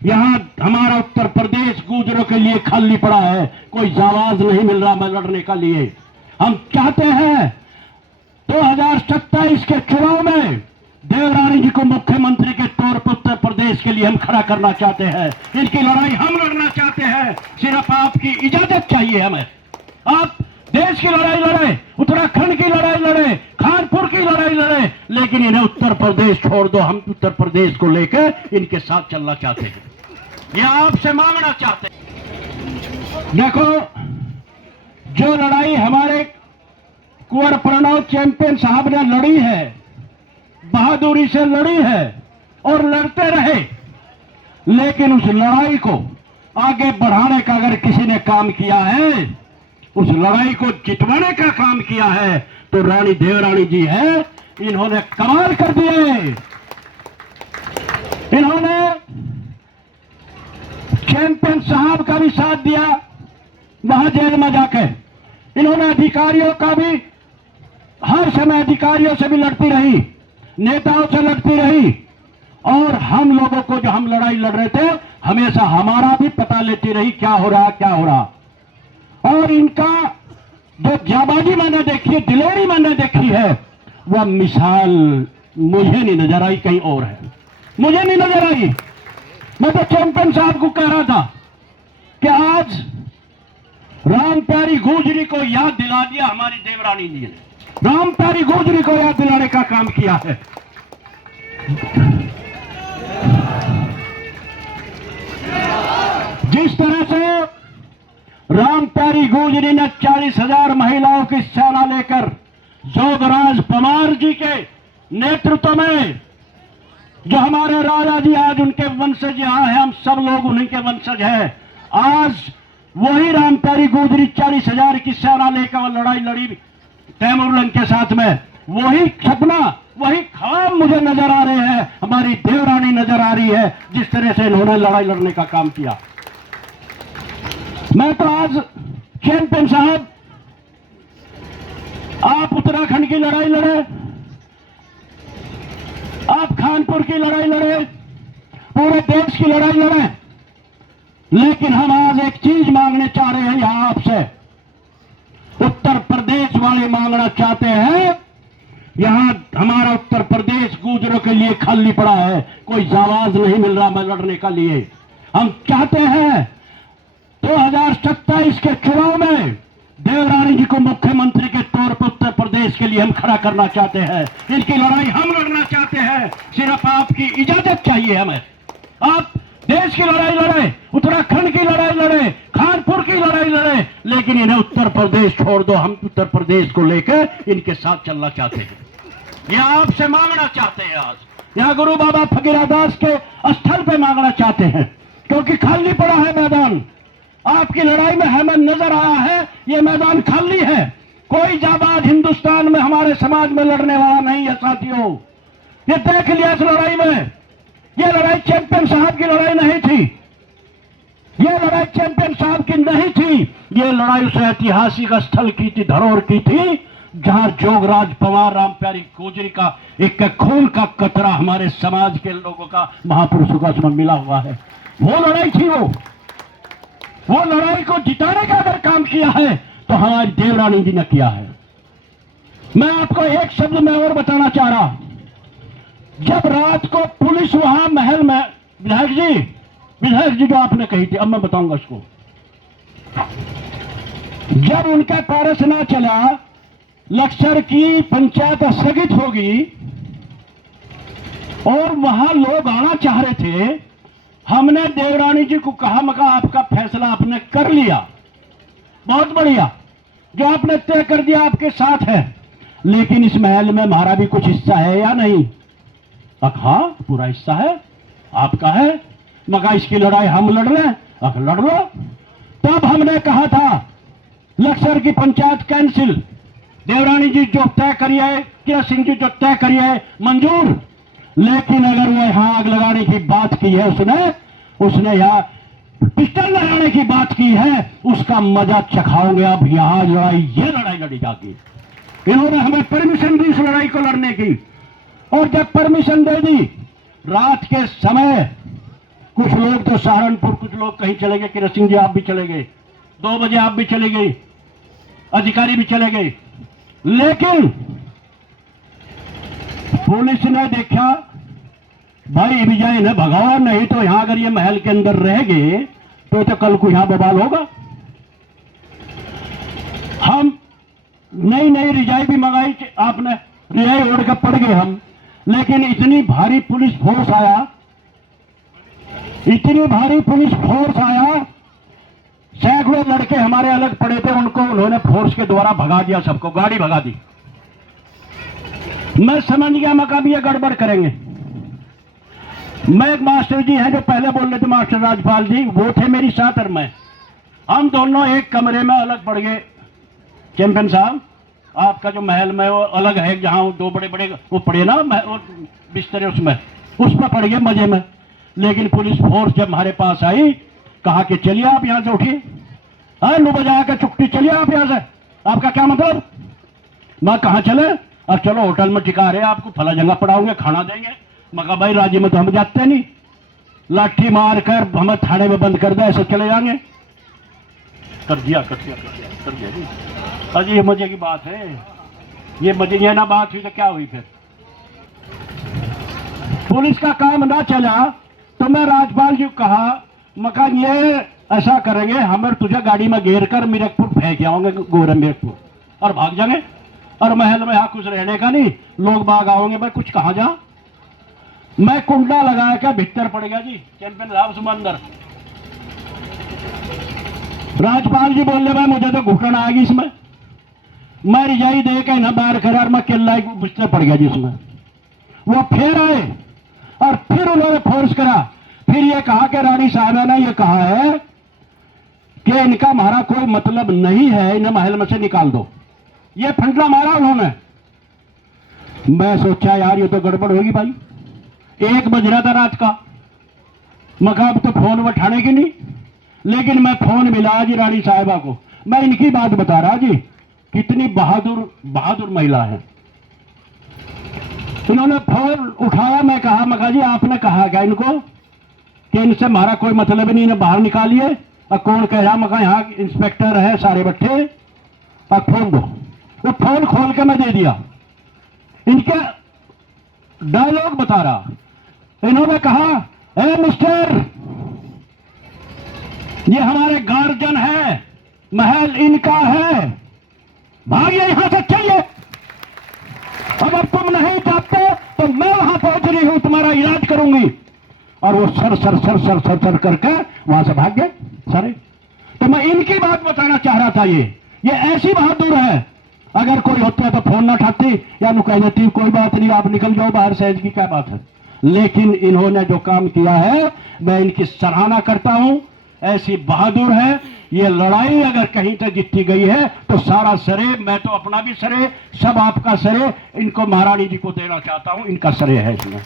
यहाँ हमारा उत्तर प्रदेश गुर्जरों के लिए खाली पड़ा है, कोई जावाज नहीं मिल रहा मैं लड़ने का लिए। हम चाहते हैं 2027 के चुनाव में देवरानी जी को मुख्यमंत्री के तौर पर उत्तर प्रदेश के लिए हम खड़ा करना चाहते हैं। इनकी लड़ाई हम लड़ना चाहते हैं, सिर्फ आपकी इजाजत चाहिए हमें। आप देश की लड़ाई लड़े, उत्तराखंड की लड़ाई लड़े, कानपुर की लड़ाई लड़े, लेकिन इन्हें उत्तर प्रदेश छोड़ दो। हम उत्तर प्रदेश को लेकर इनके साथ चलना चाहते हैं, यह आपसे मांगना चाहते हैं। देखो, जो लड़ाई हमारे कुंवर प्रणव चैंपियन साहब ने लड़ी है, बहादुरी से लड़ी है और लड़ते रहे, लेकिन उस लड़ाई को आगे बढ़ाने का अगर किसी ने काम किया है, उस लड़ाई को जितवाने का काम किया है, तो रानी देवरानी जी है। इन्होंने कमाल कर दिए। इन्होंने चैंपियन साहब का भी साथ दिया वहां जेल में जाकर। इन्होंने अधिकारियों का भी, हर समय अधिकारियों से भी लड़ती रही, नेताओं से लड़ती रही, और हम लोगों को जो हम लड़ाई लड़ रहे थे हमेशा हमारा भी पता लेती रही क्या हो रहा क्या हो रहा। और इनका जो जाबाजी मैंने देखी है, दिलेरी मैंने देखी है, वह मिसाल मुझे नहीं नजर आई, कहीं और है, मुझे नहीं नजर आई। मैं तो चैंपियन साहब को कह रहा था कि आज राम प्यारी गुजरी को याद दिला दिया हमारी देवरानी जी ने, राम प्यारी गुजरी को याद दिलाने का काम किया है। जिस तरह से राम प्यारी गुजरी ने 40,000 महिलाओं की सेना लेकर जोगराज परमार जी के नेतृत्व में, जो हमारे राजा जी आज उनके वंशज यहाँ हैं, हम सब लोग उन्हीं के वंशज हैं, आज वही राम प्यारी गुजरी 40,000 की सेना लेकर वो लड़ाई लड़ी तैमूरलंग के साथ में, वही सपना, वही ख्वाब मुझे नजर आ रहे हैं, हमारी देवरानी नजर आ रही है, जिस तरह से इन्होंने लड़ाई लड़ने का काम किया। मैं तो आज चैंपियन साहब, आप उत्तराखंड की लड़ाई लड़े, आप कानपुर की लड़ाई लड़े, पूरे देश की लड़ाई लड़े, लेकिन हम आज एक चीज मांगने चाह रहे हैं यहां आपसे। उत्तर प्रदेश वाले मांगना चाहते हैं, यहां हमारा उत्तर प्रदेश गुर्जरों के लिए खाली पड़ा है, कोई जावाज नहीं मिल रहा मैं लड़ने का लिए। हम चाहते हैं 2027 के चुनाव में देवरानी जी को मुख्यमंत्री के तौर पर उत्तर प्रदेश के लिए हम खड़ा करना चाहते हैं। इनकी लड़ाई हम लड़ना चाहते हैं, सिर्फ आपकी इजाजत चाहिए हमें। आप देश की लड़ाई लड़े, उत्तराखंड की लड़ाई लड़े, कानपुर की लड़ाई लड़े, लेकिन इन्हें उत्तर प्रदेश छोड़ दो। हम उत्तर प्रदेश को लेकर इनके साथ चलना चाहते हैं, यह आपसे मांगना चाहते हैं। आज यहाँ गुरु बाबा फकीरदास के स्थल पे मांगना चाहते हैं, क्योंकि खाली पड़ा है मैदान। आपकी लड़ाई में हमें नजर आया है ये मैदान खाली है, कोई जाबाज हिंदुस्तान में हमारे समाज में लड़ने वाला नहीं है साथियों। ये देख लिया इस लड़ाई में, ये लड़ाई चैंपियन साहब की लड़ाई नहीं थी, ये लड़ाई चैंपियन साहब की नहीं थी, ये लड़ाई उस ऐतिहासिक स्थल की थी, धरोहर की थी, जहां जोगराज पवार राम प्यारी गुजरी का एक खून का कतरा हमारे समाज के लोगों का, महापुरुषों का उसमें मिला हुआ है। वो लड़ाई थी, वो लड़ाई को जिताने का अगर काम किया है तो हमारी देवरानी जी ने किया है। मैं आपको एक शब्द में और बताना चाह रहा, जब रात को पुलिस वहां महल में, विधायक जी जो आपने कही थी, अब मैं बताऊंगा इसको, जब उनका पारस ना चला, लक्सर की पंचायत स्थगित होगी और वहां लोग आना चाह रहे थे, हमने देवरानी जी को कहा, मगर आपका फैसला आपने कर लिया, बहुत बढ़िया, जो आपने तय कर दिया आपके साथ है, लेकिन इस महल में हमारा भी कुछ हिस्सा है या नहीं? हाँ, पूरा हिस्सा है, आपका है, मगर इसकी लड़ाई हम लड़ रहे हैं, लड़ लो। तब हमने कहा था लक्सर की पंचायत कैंसिल, देवरानी जी जो तय करिए, किरण सिंह जी जो तय करिए, मंजूर। लेकिन अगर वो यहां आग लगाने की बात की है, उसने यहां पिस्टल लगाने की बात की है, उसका मजा चखाओगे। अब यहां ये लड़ाई लड़ी जाती। इन्होंने हमें परमिशन दी इस लड़ाई को लड़ने की, और जब परमिशन दे दी, रात के समय कुछ लोग तो सहारनपुर, कुछ लोग कहीं चले गए। किरण सिंह जी आप भी चले गए, 2 बजे आप भी चले गए, अधिकारी भी चले गए। लेकिन पुलिस ने देखा भाई विजय ने भगाओ, नहीं तो यहां अगर ये महल के अंदर रह गए तो कल को यहां बवाल होगा। हम नई नई रिजाई भी मंगाई, आपने रिजाई ओढ़ कर पड़ गए हम, लेकिन इतनी भारी पुलिस फोर्स आया, इतनी भारी पुलिस फोर्स आया, सैकड़ों लड़के हमारे अलग पड़े थे, उनको उन्होंने फोर्स के द्वारा भगा दिया, सबको गाड़ी भगा दी। मैं समझ गया मैं कभी ये गड़बड़ करेंगे। मैं एक मास्टर जी हैं जो पहले बोल रहे थे, मास्टर राजपाल जी, वो थे मेरी साथ और मैं, हम दोनों एक कमरे में अलग पड़ गए। चैंपियन साहब आपका जो महल में वो अलग है, जहां वो 2 बड़े बड़े वो पड़े ना वो बिस्तर, उसमें पड़ गए मजे में। लेकिन पुलिस फोर्स जब हमारे पास आई, कहा कि चलिए आप यहां से उठिए, हाँ नु बजा के चुट्टी, चलिए आप यहां से, आपका क्या मतलब। मैं कहा चले, अब चलो होटल में टिका रहे, आपको फला जगह पड़ाओगे, खाना देंगे। मैं कहा भाई राज्य में तो हम जाते नहीं, लाठी मार कर हमें थाने में बंद कर दे, ऐसे चले जाएंगे। कर दिया जी। अजी ये मजे की बात है, ये मजे ये ना बात हुई तो क्या हुई फिर। पुलिस का काम ना चला तो मैं राजपाल जी को कहा, मकान ये ऐसा करेंगे, हम तुझे गाड़ी में घेर कर मीरकपुर फेंक आओगे, गोरे मीरकपुर, और भाग जाएंगे, और महल में यहाँ कुछ रहने का नहीं, लोग बाग आओगे, भाई कुछ कहा जा। मैं कुंडा लगा के भीतर पड़ गया जी, चैंपियन साहब समंदर। राजपाल जी बोल रहे भाई मुझे तो घुटन आ गई इसमें, मैं रिजाई दे के ना बाहर करार में किला बिस्तर पड़ गया जिसमें। वो फिर आए और फिर उन्होंने फोर्स करा, फिर ये कहा कि रानी साहबा ने ये कहा है कि इनका हमारा कोई मतलब नहीं है, इन्हें महल में से निकाल दो, ये फंडा मारा उन्होंने। मैं सोचा यार ये तो गड़बड़ होगी भाई, 1 बज रहा था रात का, मकाब तो फोन उठाने की नहीं, लेकिन मैं फोन मिला जी रानी साहिबा को। मैं इनकी बात बता रहा जी, कितनी बहादुर महिला है। इन्होंने फोन उठाया, मैं कहा जी आपने कहा क्या इनको कि इनसे हमारा कोई मतलब नहीं, इन्हें बाहर निकालिए। और कौन कह रहा, मैं यहाँ इंस्पेक्टर है सारे बट्टे, और फोन दो। वो फोन खोल के मैं दे दिया, इनके डायलॉग बता रहा। इन्होंने कहा ए मिस्टर, ये हमारे गार्जियन है, महल इनका है, भागिए यहां से, चलिए। अगर तुम नहीं चाहते तो मैं वहां पहुंच रही हूं, तुम्हारा इलाज करूंगी। और वो सर करके वहां से भाग गए सारे। तो मैं इनकी बात बताना चाह रहा था, ये ऐसी बहादुर है, अगर कोई होता तो फोन ना उठाती या नु कह देती कोई बात नहीं आप निकल जाओ बाहर, सहज की क्या बात है। लेकिन इन्होंने जो काम किया है मैं इनकी सराहना करता हूं, ऐसी बहादुर है। ये लड़ाई अगर कहीं तक जीती गई है तो सारा श्रेय, मैं तो अपना भी श्रेय, सब आपका श्रेय इनको महारानी जी को देना चाहता हूं, इनका श्रेय है इसमें।